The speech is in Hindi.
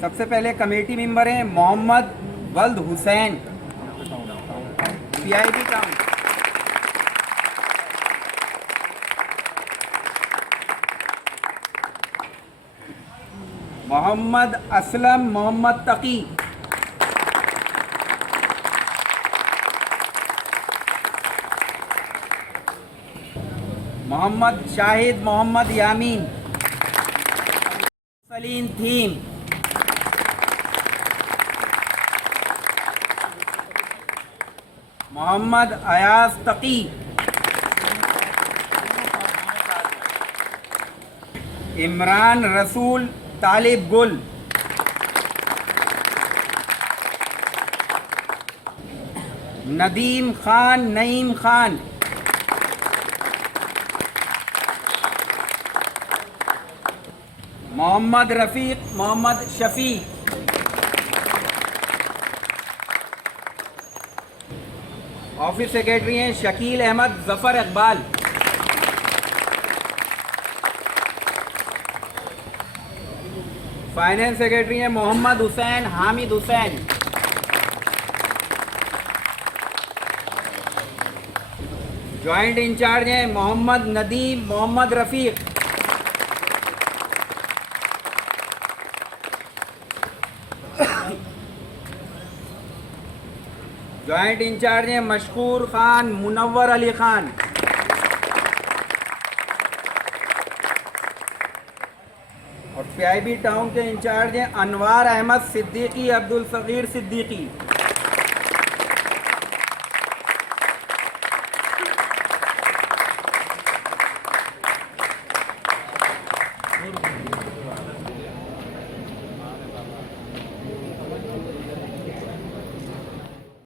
सबसे पहले कमेटी मेंबर हैं मोहम्मद वल्द हुसैन, PIB टाउन। मोहम्मद असलम मोहम्मद तकी, मोहम्मद शाहिद मोहम्मद यामीन, सलीम थीम, मोहम्मद अयाज तकी, इमरान रसूल तालिब गुल, नदीम खान नईम खान, मोहम्मद रफ़ीक मोहम्मद शफ़ी, ऑफिस सेक्रेटरी हैं शकील अहमद जफ़र इकबाल, फाइनेंस सेक्रेटरी हैं मोहम्मद हुसैन हामिद हुसैन, जॉइंट इंचार्ज हैं मोहम्मद नदीम मोहम्मद रफ़ीक, जॉइंट इंचार्ज हैं मशकूर खान मुनव्वर अली खान, और PIB टाउन के इंचार्ज हैं अनवार अहमद सिद्दीकी अब्दुल सगीर सिद्दीकी।